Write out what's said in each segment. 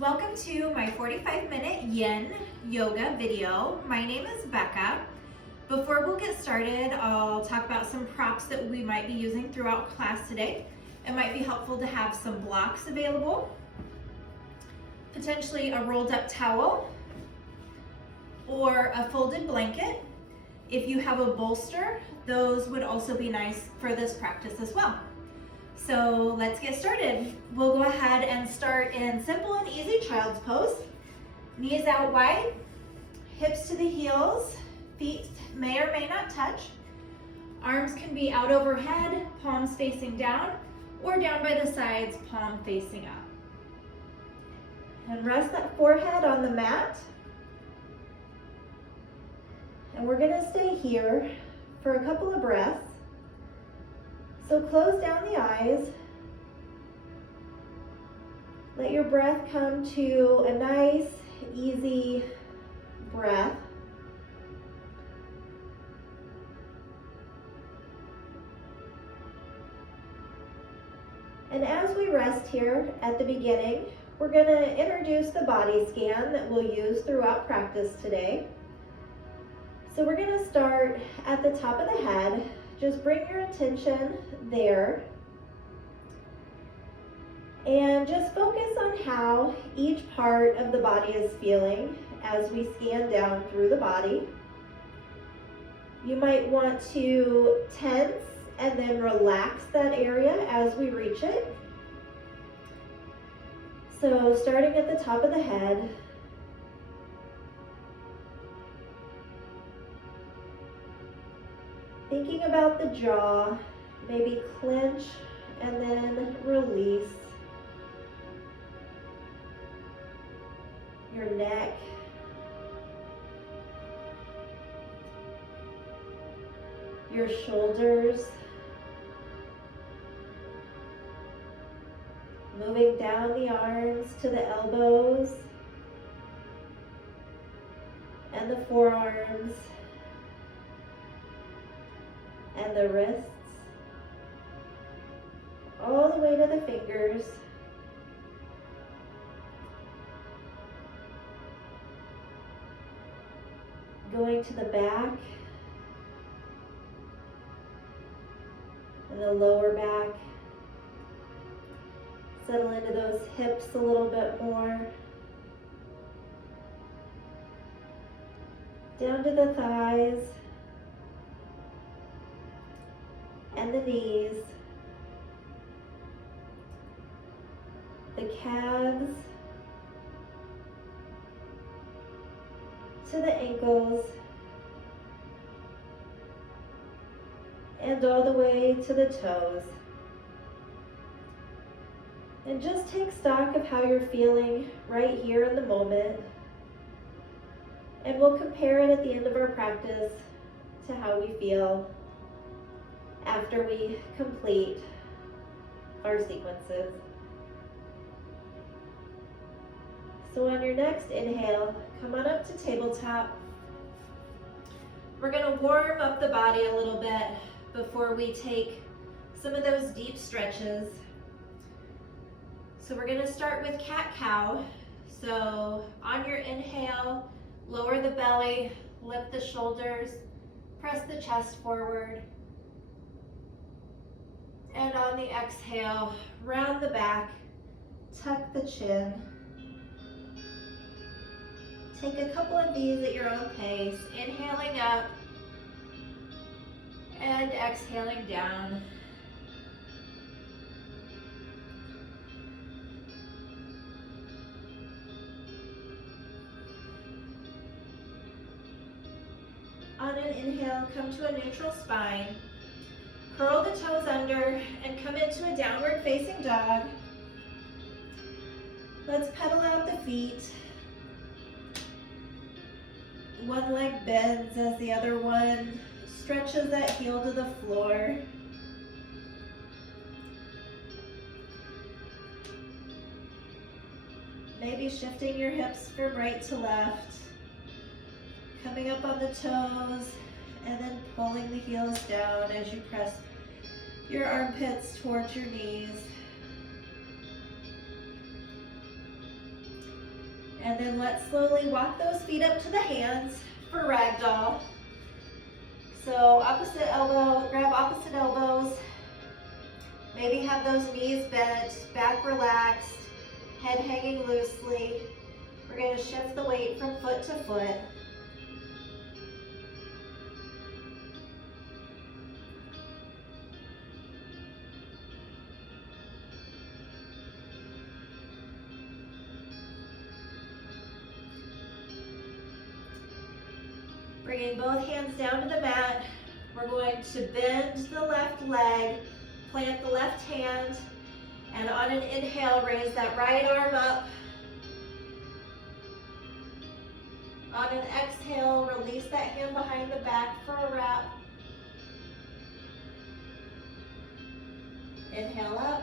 Welcome to my 45-minute yin yoga video. My name is Becca. Before we'll get started, I'll talk about some props that we might be using throughout class today. It might be helpful to have some blocks available, potentially a rolled up towel or a folded blanket. If you have a bolster, those would also be nice for this practice as well. So let's get started. We'll go ahead and start in simple and easy child's pose. Knees out wide, hips to the heels, feet may or may not touch. Arms can be out overhead, palms facing down, or down by the sides, palm facing up. And rest that forehead on the mat. And we're gonna stay here for a couple of breaths. So close down the eyes. Let your breath come to a nice, easy breath. And as we rest here at the beginning, we're going to introduce the body scan that we'll use throughout practice today. So we're going to start at the top of the head. Just bring your attention there. And just focus on how each part of the body is feeling as we scan down through the body. You might want to tense and then relax that area as we reach it. So starting at the top of the head, thinking about the jaw, maybe clench and then release. Your neck. Your shoulders. Moving down the arms to the elbows and the forearms and the wrists, all the way to the fingers. Going to the back and the lower back. Settle into those hips a little bit more. Down to the thighs and the knees, the calves, to the ankles, and all the way to the toes. And just take stock of how you're feeling right here in the moment. And we'll compare it at the end of our practice to how we feel after we complete our sequences. So on your next inhale, come on up to tabletop. We're going to warm up the body a little bit before we take some of those deep stretches. So we're going to start with cat-cow. So on your inhale, lower the belly, lift the shoulders, press the chest forward. And on the exhale, round the back, tuck the chin. Take a couple of these at your own pace, inhaling up and exhaling down. On an inhale, come to a neutral spine. Curl the toes under and come into a downward facing dog. Let's pedal out the feet. One leg bends as the other one stretches that heel to the floor. Maybe shifting your hips from right to left. Coming up on the toes and then pulling the heels down as you press your armpits towards your knees. And then let's slowly walk those feet up to the hands for ragdoll. So opposite elbow, grab opposite elbows. Maybe have those knees bent, back relaxed, head hanging loosely. We're going to shift the weight from foot to foot. Bringing both hands down to the mat. We're going to bend the left leg, plant the left hand, and on an inhale, raise that right arm up. On an exhale, release that hand behind the back for a wrap. Inhale up,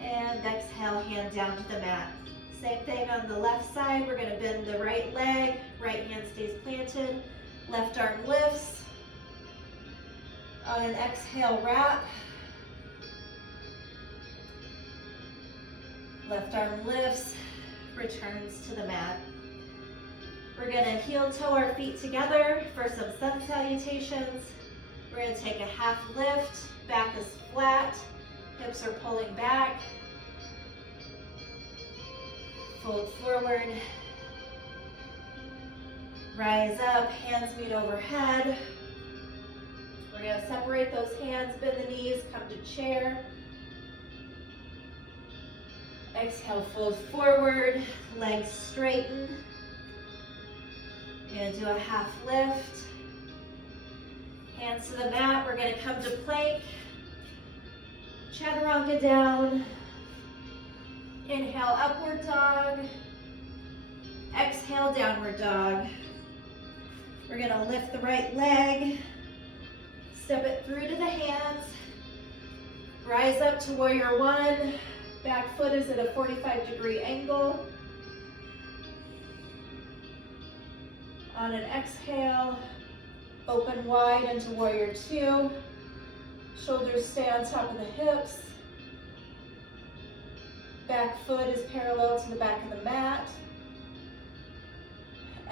and exhale, hand down to the mat. Same thing on the left side. We're going to bend the right leg, right hand stays planted, left arm lifts. On an exhale, wrap. Left arm lifts, returns to the mat. We're going to heel toe our feet together for some sun salutations. We're going to take a half lift, back is flat, hips are pulling back. Fold forward, rise up, hands meet overhead. We're going to separate those hands, bend the knees, come to chair. Exhale, fold forward, legs straighten. We're going to do a half lift. Hands to the mat, we're going to come to plank. Chaturanga down. Inhale, upward dog. Exhale, downward dog. We're going to lift the right leg. Step it through to the hands. Rise up to warrior one. Back foot is at a 45-degree angle. On an exhale, open wide into warrior two. Shoulders stay on top of the hips. Back foot is parallel to the back of the mat.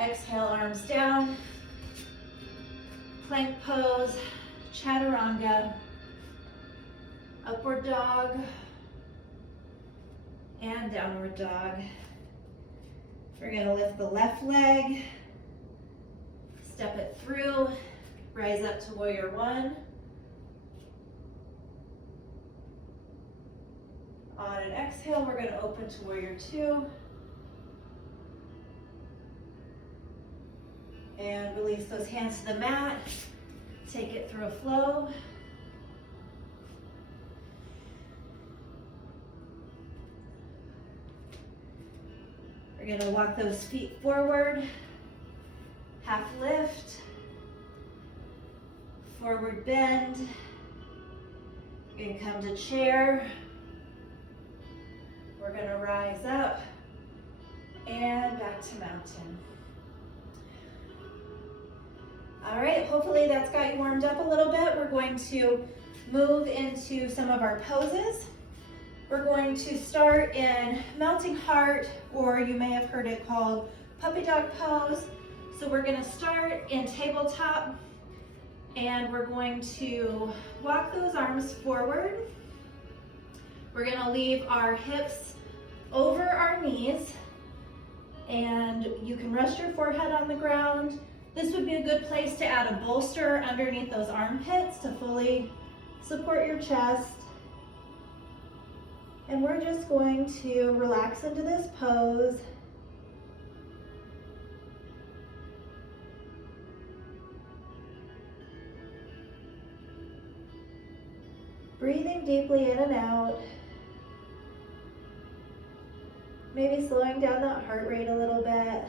Exhale, arms down. Plank pose, chaturanga, upward dog, and downward dog. We're going to lift the left leg, step it through, rise up to warrior one. On an exhale, we're going to open to warrior two. And release those hands to the mat. Take it through a flow. We're going to walk those feet forward. Half lift. Forward bend. You're going to come to chair. We're going to rise up and back to mountain. All right, hopefully that's got you warmed up a little bit. We're going to move into some of our poses. We're going to start in mounting heart, or you may have heard it called puppy dog pose. So we're going to start in tabletop, and we're going to walk those arms forward. We're going to leave our hips over our knees, and you can rest your forehead on the ground. This would be a good place to add a bolster underneath those armpits to fully support your chest. And we're just going to relax into this pose. Breathing deeply in and out. Maybe slowing down that heart rate a little bit.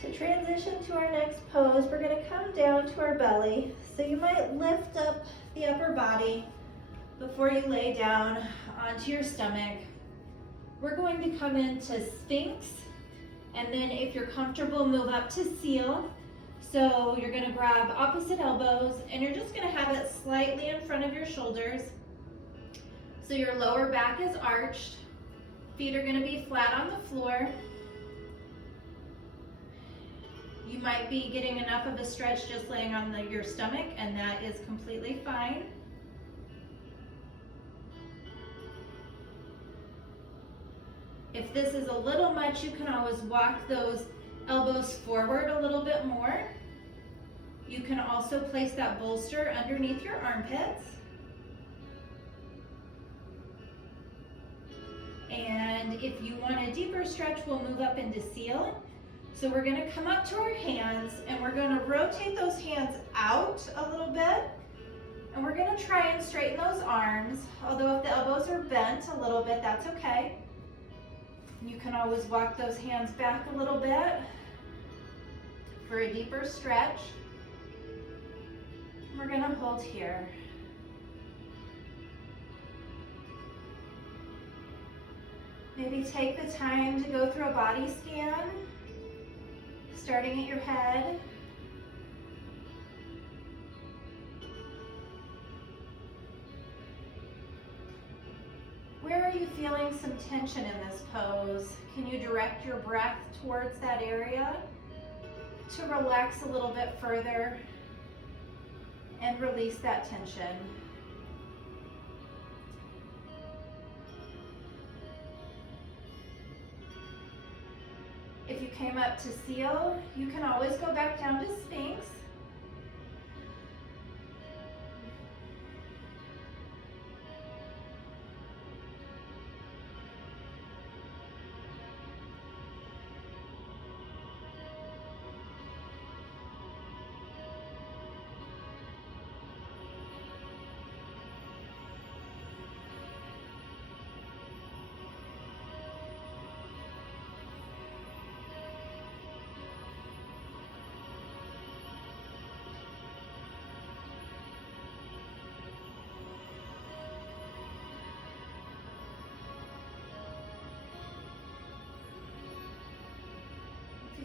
To transition to our next pose, we're going to come down to our belly. So you might lift up the upper body before you lay down onto your stomach. We're going to come into Sphinx, and then if you're comfortable, move up to Seal. So you're going to grab opposite elbows, and you're just going to have it slightly in front of your shoulders. So your lower back is arched. Feet are going to be flat on the floor. You might be getting enough of a stretch just laying on your stomach, and that is completely fine. If this is a little much, you can always walk those elbows forward a little bit more. You can also place that bolster underneath your armpits. And if you want a deeper stretch, we'll move up into Seal. So we're going to come up to our hands, and we're going to rotate those hands out a little bit. And we're going to try and straighten those arms. Although if the elbows are bent a little bit, that's okay. You can always walk those hands back a little bit for a deeper stretch. We're going to hold here. Maybe take the time to go through a body scan, starting at your head. Where are you feeling some tension in this pose? Can you direct your breath towards that area to relax a little bit further and release that tension? If you came up to Seal, you can always go back down to Sphinx.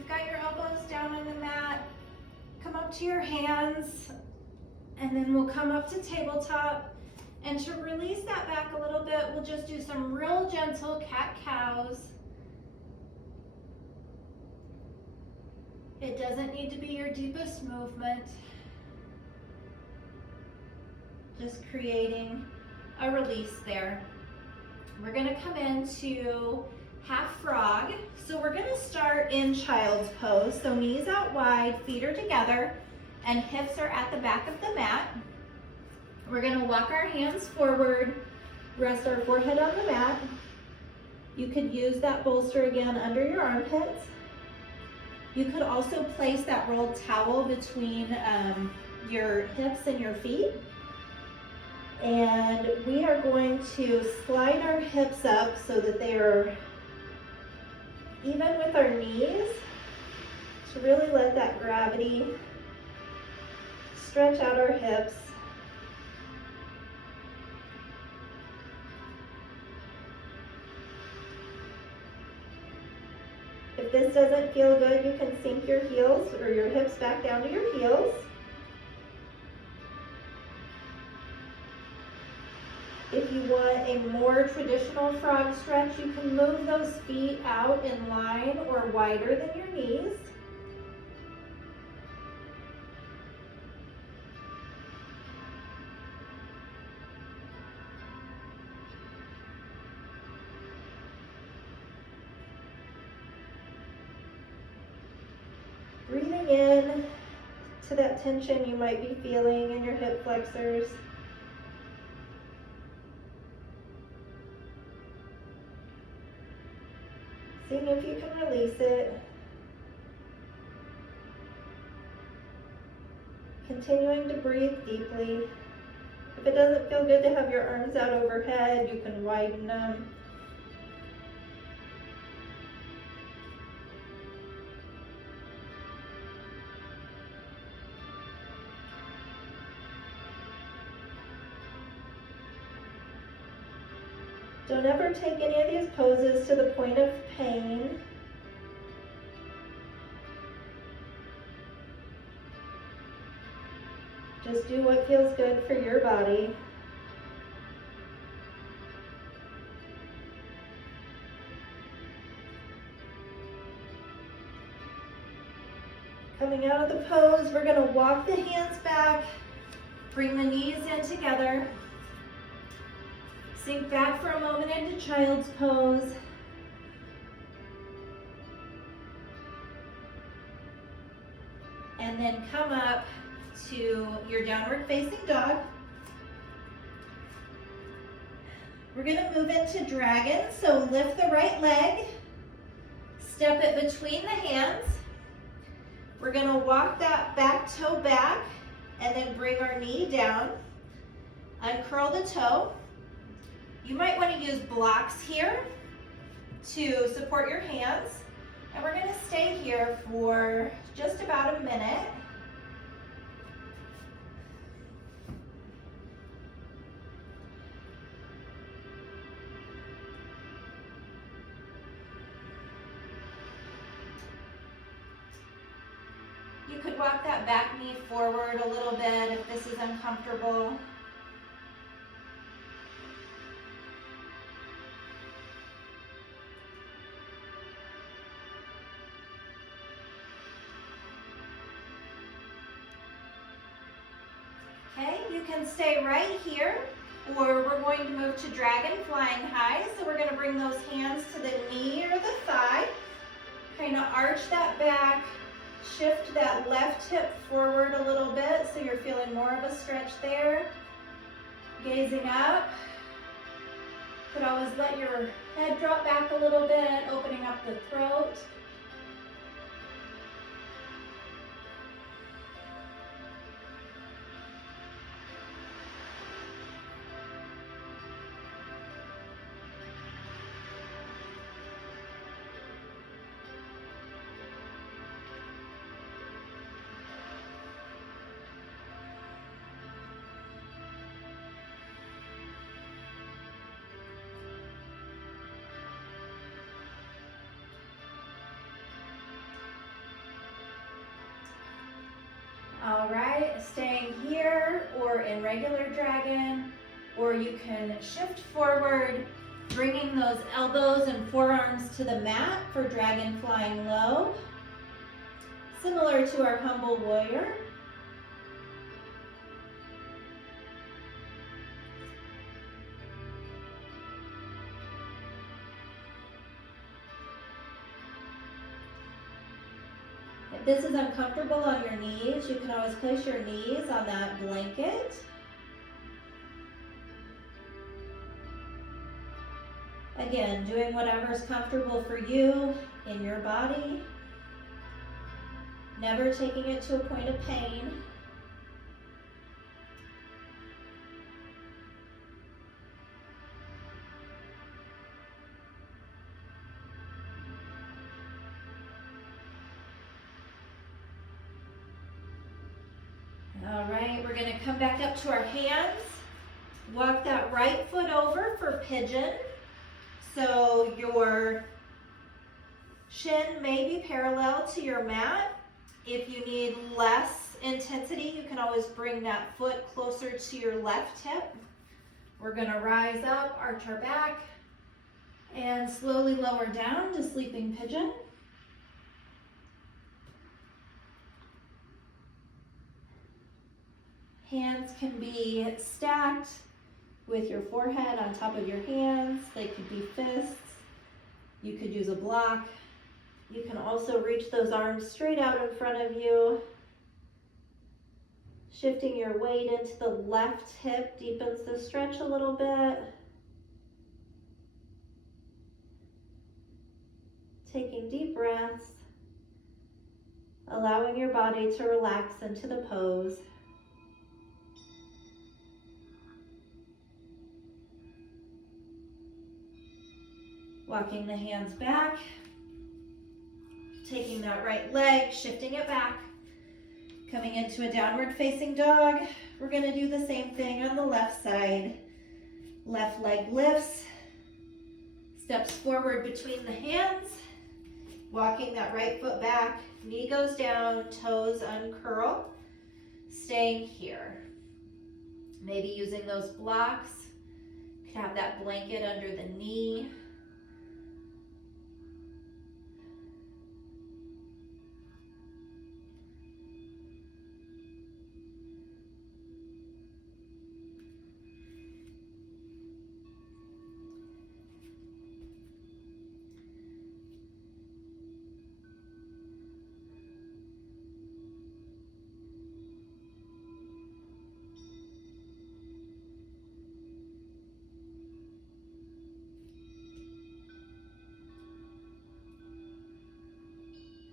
Got your elbows down on the mat, come up to your hands, and then we'll come up to tabletop. And to release that back a little bit, we'll just do some real gentle cat-cows. It doesn't need to be your deepest movement. Just creating a release there. We're gonna come into half frog. So we're gonna start in child's pose. So knees out wide, feet are together, and hips are at the back of the mat. We're gonna walk our hands forward, rest our forehead on the mat. You could use that bolster again under your armpits. You could also place that rolled towel between your hips and your feet. And we are going to slide our hips up so that they are even with our knees, to really let that gravity stretch out our hips. If this doesn't feel good, you can sink your heels or your hips back down to your heels. If you want a more traditional frog stretch, you can move those feet out in line or wider than your knees. Breathing in to that tension you might be feeling in your hip flexors. Seeing if you can release it. Continuing to breathe deeply. If it doesn't feel good to have your arms out overhead, you can widen them. Don't ever take any of these poses to the point of pain. Just do what feels good for your body. Coming out of the pose, we're going to walk the hands back, bring the knees in together, sink back for a moment into child's pose. And then come up to your downward facing dog. We're going to move into dragon, so lift the right leg, step it between the hands. We're going to walk that back toe back and then bring our knee down, uncurl the toe. You might want to use blocks here to support your hands. And we're going to stay here for just about a minute. You could walk that back knee forward a little bit if this is uncomfortable. Okay, you can stay right here, or we're going to move to dragon flying high. So we're going to bring those hands to the knee or the thigh, kind of arch that back. Shift that left hip forward a little bit so you're feeling more of a stretch there. Gazing up. Could always let your head drop back a little bit, opening up the throat. All right, staying here or in regular dragon, or you can shift forward, bringing those elbows and forearms to the mat for dragon flying low, similar to our humble warrior. If this is uncomfortable on your knees, you can always place your knees on that blanket. Again, doing whatever's comfortable for you in your body. Never taking it to a point of pain. All right, we're going to come back up to our hands. Walk that right foot over for pigeon. So your shin may be parallel to your mat. If you need less intensity, you can always bring that foot closer to your left hip. We're going to rise up, arch our back, and slowly lower down to sleeping pigeon. Hands can be stacked with your forehead on top of your hands. They could be fists. You could use a block. You can also reach those arms straight out in front of you. Shifting your weight into the left hip deepens the stretch a little bit. Taking deep breaths, allowing your body to relax into the pose. Walking the hands back, taking that right leg, shifting it back, coming into a downward facing dog. We're going to do the same thing on the left side. Left leg lifts, Steps forward between the hands, walking that right foot back, knee goes down, toes uncurl, staying here. Maybe using those blocks. You could have that blanket under the knee.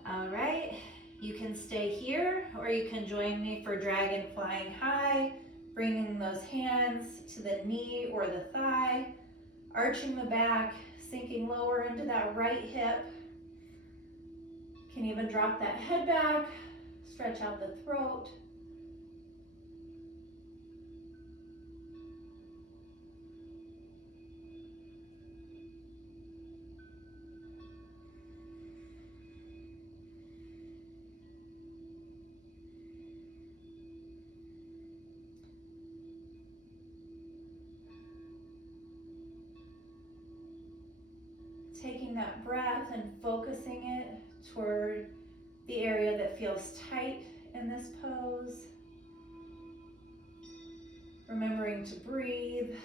All right, you can stay here or you can join me for dragon flying high, bringing those hands to the knee or the thigh, arching the back, sinking lower into that right hip. Can even drop that head back, stretch out the throat. Taking that breath and focusing it toward the area that feels tight in this pose. Remembering to breathe.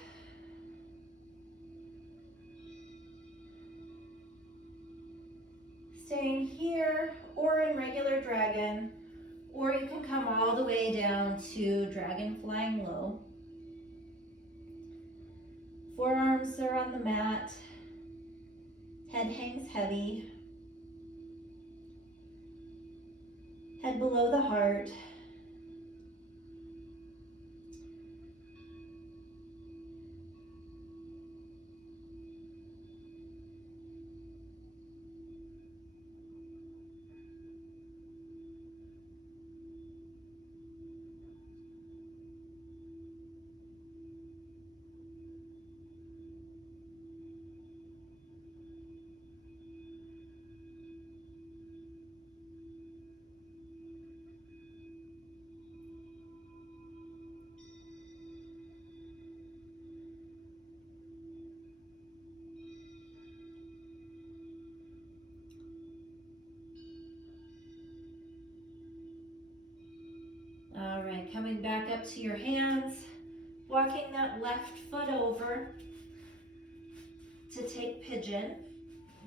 Staying here or in regular dragon, or you can come all the way down to dragon flying low. Forearms are on the mat. Head hangs heavy. Head below the heart. All right, coming back up to your hands, walking that left foot over to take pigeon,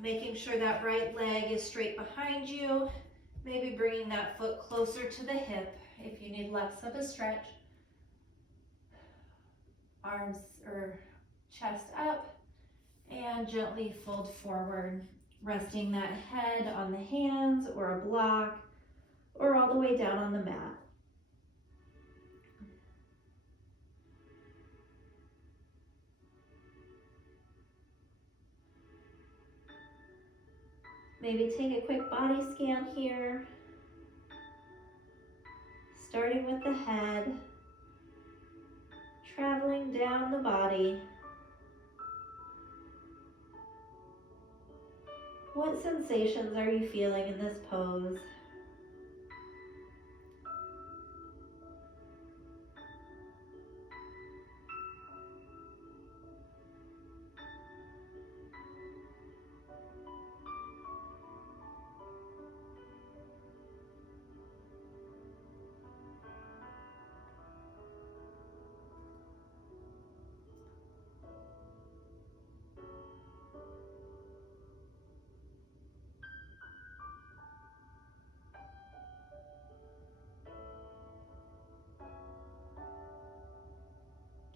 making sure that right leg is straight behind you, maybe bringing that foot closer to the hip if you need less of a stretch. Arms or chest up and gently fold forward, resting that head on the hands or a block or all the way down on the mat. Maybe take a quick body scan here, starting with the head, traveling down the body. What sensations are you feeling in this pose?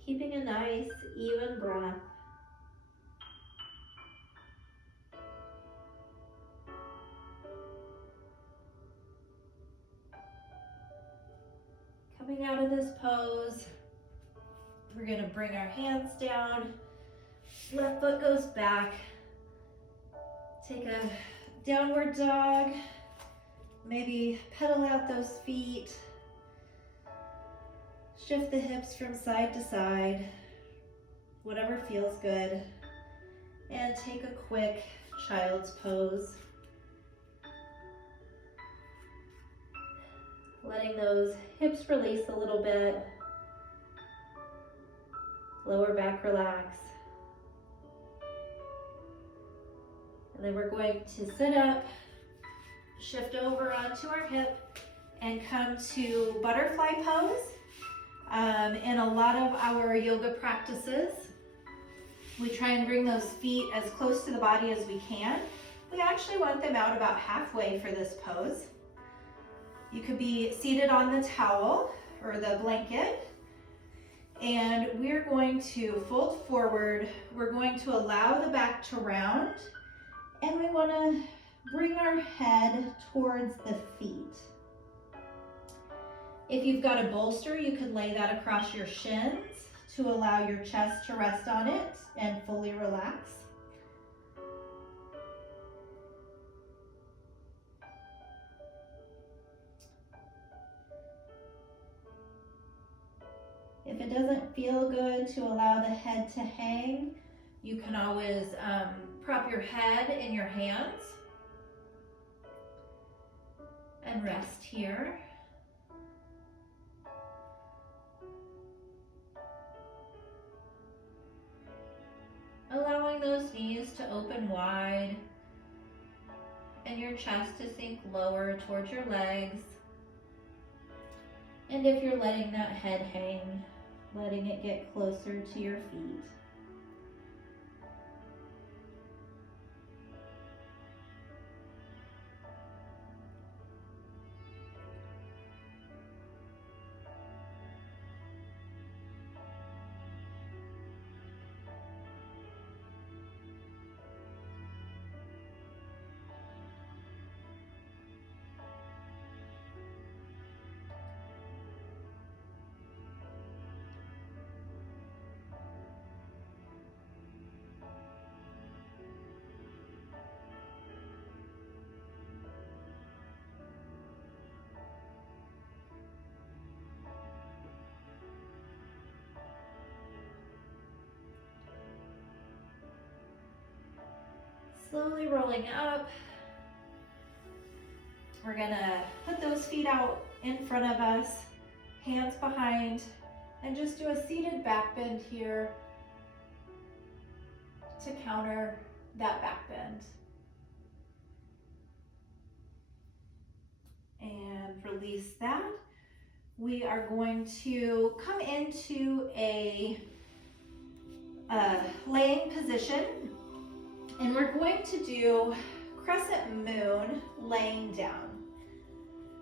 Keeping a nice, even breath. Coming out of this pose, we're gonna bring our hands down, left foot goes back, take a downward dog, maybe pedal out those feet, shift the hips from side to side, whatever feels good, And take a quick child's pose. Letting those hips release a little bit. Lower back relax. And then we're going to sit up, shift over onto our hip, and come to butterfly pose. In a lot of our yoga practices, we try and bring those feet as close to the body as we can. We actually want them out about halfway for this pose. You could be seated on the towel or the blanket, and we're going to fold forward. We're going to allow the back to round, and we want to bring our head towards the feet. If you've got a bolster, you could lay that across your shins to allow your chest to rest on it and fully relax. If it doesn't feel good to allow the head to hang, you can always prop your head in your hands and rest here. Allowing those knees to open wide and your chest to sink lower towards your legs. And if you're letting that head hang, letting it get closer to your feet. Slowly rolling up. We're gonna put those feet out in front of us, hands behind, and just do a seated back bend here to counter that back bend. And release that. We are going to come into a laying position, and we're going to do crescent moon laying down.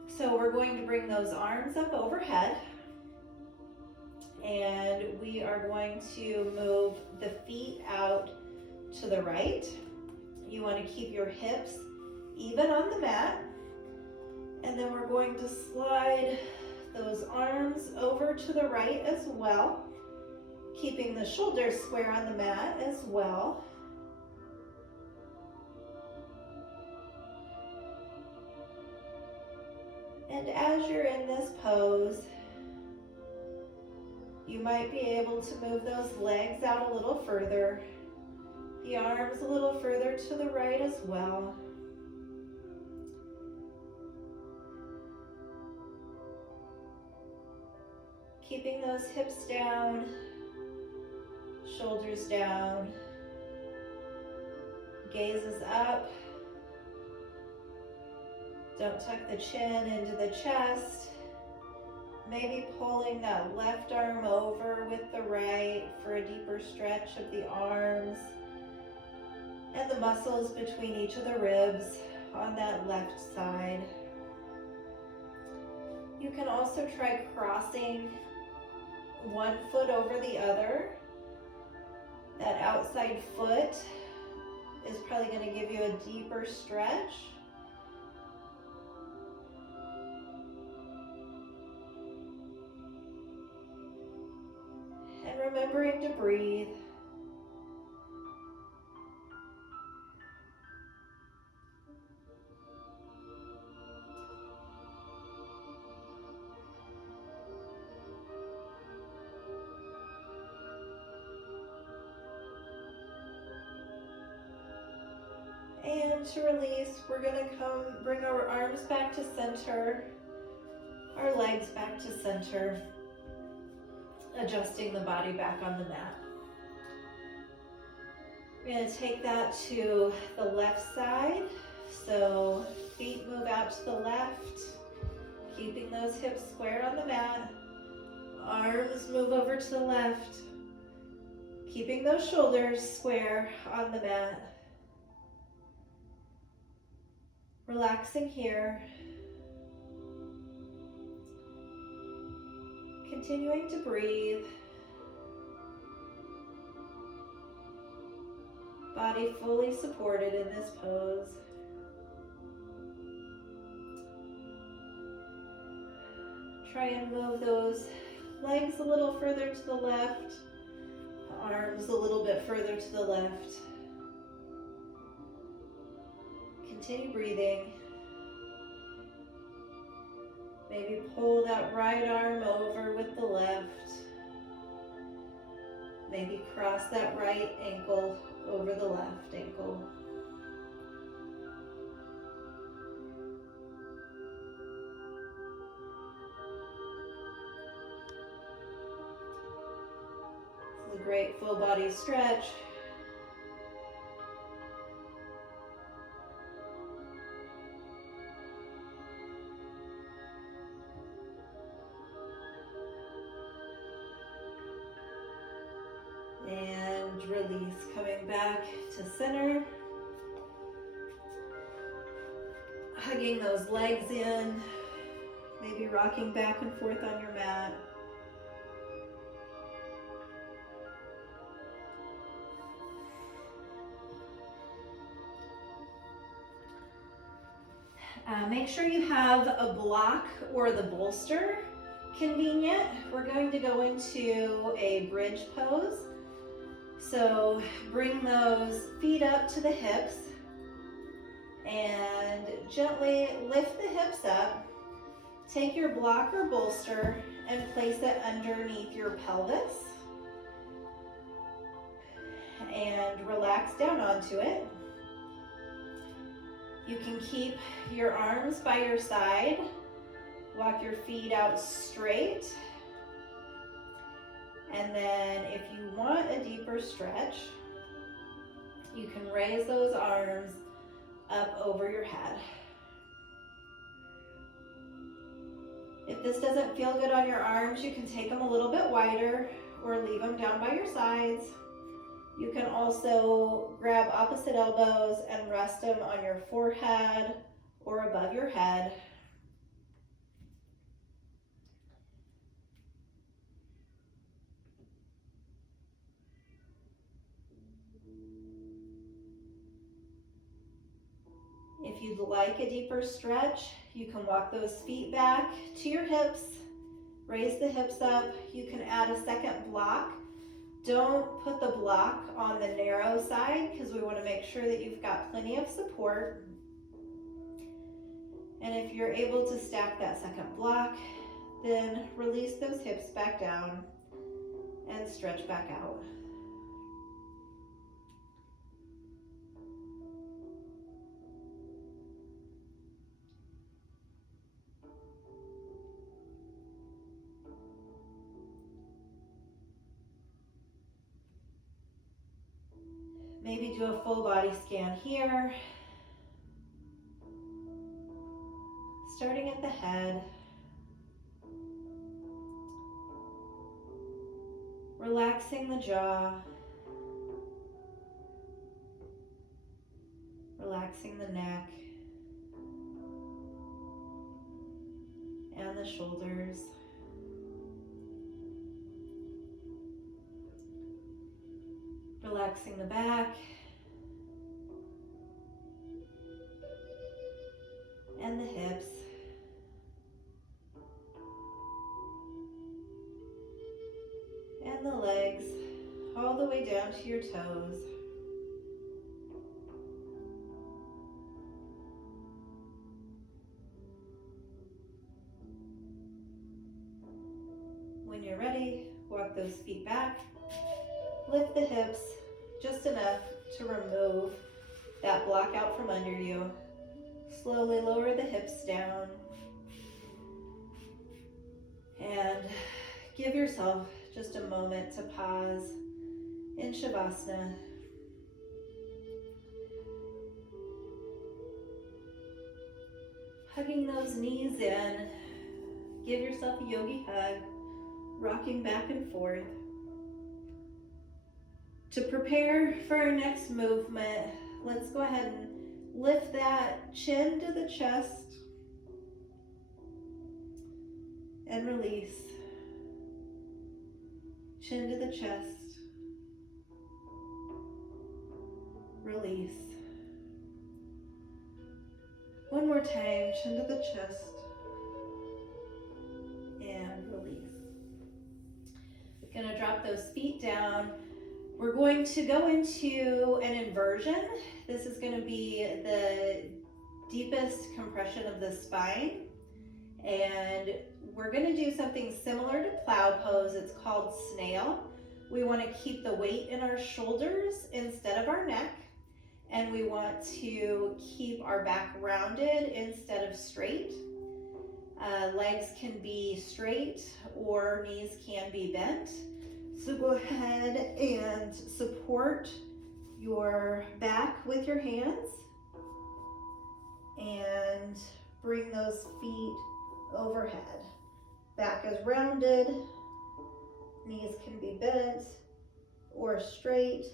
So we're going to bring those arms up overhead, and we are going to move the feet out to the right. You want to keep your hips even on the mat, and then we're going to slide those arms over to the right as well, keeping the shoulders square on the mat as well. And as you're in this pose, you might be able to move those legs out a little further, the arms a little further to the right as well. Keeping those hips down, shoulders down, gazes up. Don't tuck the chin into the chest. Maybe pulling that left arm over with the right for a deeper stretch of the arms and the muscles between each of the ribs on that left side. You can also try crossing one foot over the other. That outside foot is probably going to give you a deeper stretch. And remembering to breathe. And to release, we're gonna bring our arms back to center, our legs back to center, adjusting the body back on the mat. We're gonna take that to the left side. So feet move out to the left, keeping those hips square on the mat. Arms move over to the left, keeping those shoulders square on the mat. Relaxing here. Continuing to breathe. Body fully supported in this pose. Try and move those legs a little further to the left, arms a little bit further to the left. Continue breathing. Maybe pull that right arm over with the left. Maybe cross that right ankle over the left ankle. This is a great full body stretch. And release, coming back to center. Hugging those legs in, maybe rocking back and forth on your mat. Make sure you have a block or the bolster convenient. We're going to go into a bridge pose. So bring those feet up to the hips and gently lift the hips up. Take your block or bolster and place it underneath your pelvis and relax down onto it. You can keep your arms by your side. Walk your feet out straight. And then if you want a deeper stretch, you can raise those arms up over your head. If this doesn't feel good on your arms, you can take them a little bit wider or leave them down by your sides. You can also grab opposite elbows and rest them on your forehead or above your head. If you'd like a deeper stretch, you can walk those feet back to your hips, raise the hips up. You can add a second block. Don't put the block on the narrow side because we want to make sure that you've got plenty of support. And if you're able to stack that second block, then release those hips back down and stretch back out. Maybe do a full body scan here. Starting at the head. Relaxing the jaw. Relaxing the neck. And the shoulders. Relaxing the back and the hips. And the legs all the way down to your toes. When you're ready, walk those feet back. Lift the hips just enough to remove that that block out from under you. Slowly lower the hips down. And give yourself just a moment to pause in Shavasana. Hugging those knees in. Give yourself a yogi hug, rocking back and forth. To prepare for our next movement, let's go ahead and lift that chin to the chest and release. Chin to the chest, release. One more time, chin to the chest and release. Gonna drop those feet down. We're going to go into an inversion. This is going to be the deepest compression of the spine. And we're going to do something similar to plow pose. It's called snail. We want to keep the weight in our shoulders instead of our neck. And we want to keep our back rounded instead of straight. Legs can be straight or knees can be bent. So go ahead and support your back with your hands and bring those feet overhead. Back is rounded, knees can be bent or straight.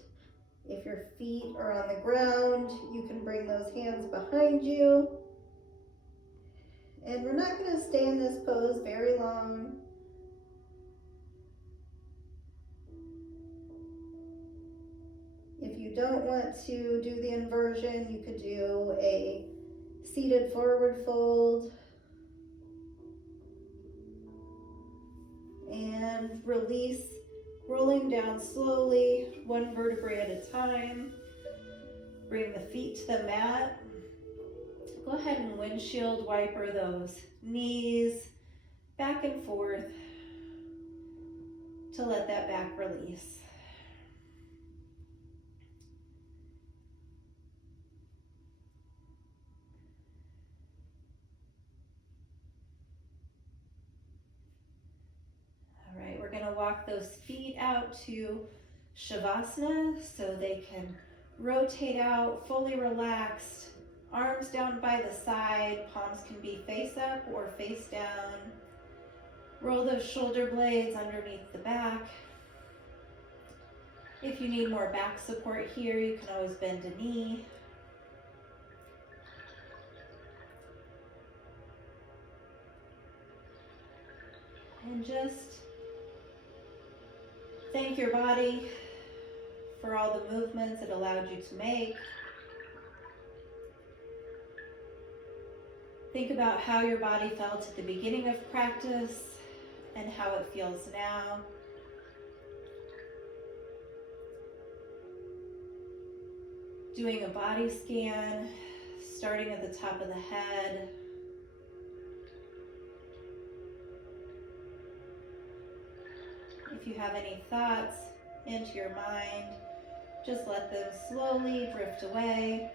If your feet are on the ground, you can bring those hands behind you. And we're not going to stay in this pose very long. If you don't want to do the inversion, you could do a seated forward fold. And release, rolling down slowly, one vertebrae at a time. Bring the feet to the mat. Go ahead and windshield wiper those knees back and forth to let that back release. All right, we're gonna walk those feet out to Shavasana so they can rotate out, fully relaxed. Arms down by the side, palms can be face up or face down. Roll those shoulder blades underneath the back. If you need more back support here, you can always bend a knee. And just thank your body for all the movements it allowed you to make. Think about how your body felt at the beginning of practice and how it feels now. Doing a body scan, starting at the top of the head. If you have any thoughts into your mind, just let them slowly drift away.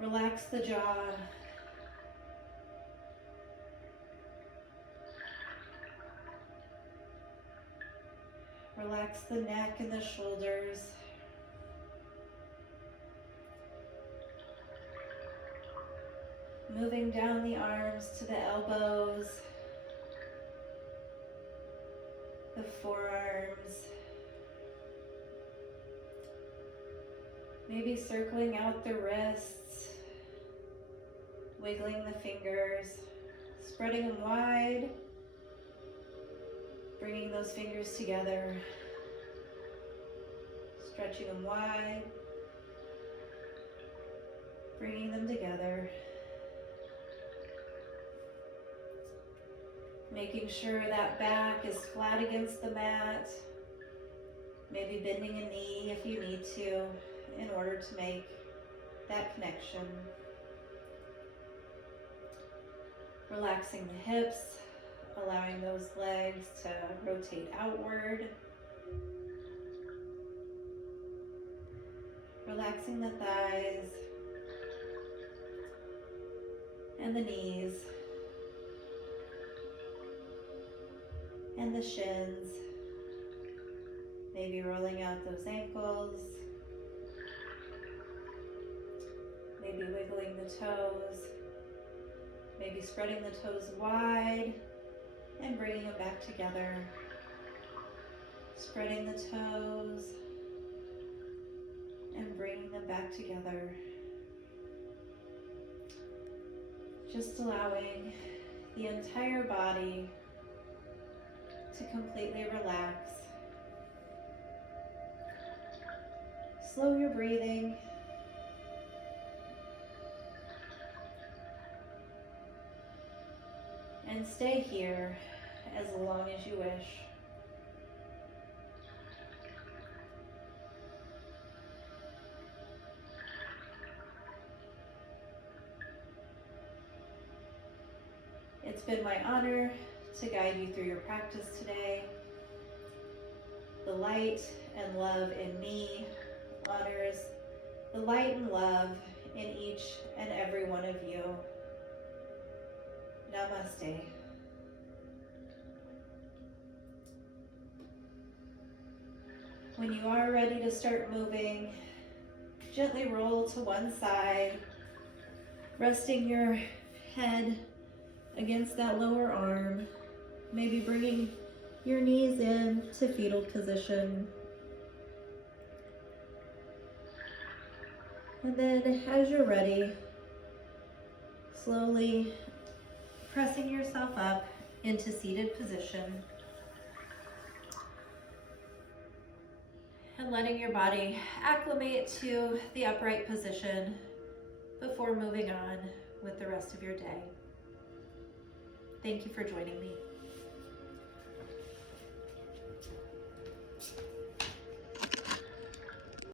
Relax the jaw. Relax the neck and the shoulders. Moving down the arms to the elbows, the forearms. Maybe circling out the wrists. Wiggling the fingers, spreading them wide, bringing those fingers together, stretching them wide, bringing them together, making sure that back is flat against the mat, maybe bending a knee if you need to in order to make that connection. Relaxing the hips, allowing those legs to rotate outward. relaxing the thighs and the knees and the shins. Maybe rolling out those ankles. Maybe wiggling the toes. Maybe spreading the toes wide and bringing them back together. Spreading the toes and bringing them back together. Just allowing the entire body to completely relax. Slow your breathing. And stay here as long as you wish. It's been my honor to guide you through your practice today. The light and love in me honors the light and love in each and every one of you. Namaste. When you are ready to start moving, gently roll to one side, resting your head against that lower arm, maybe bringing your knees in to fetal position. And then as you're ready, slowly pressing yourself up into seated position and letting your body acclimate to the upright position before moving on with the rest of your day. Thank you for joining me.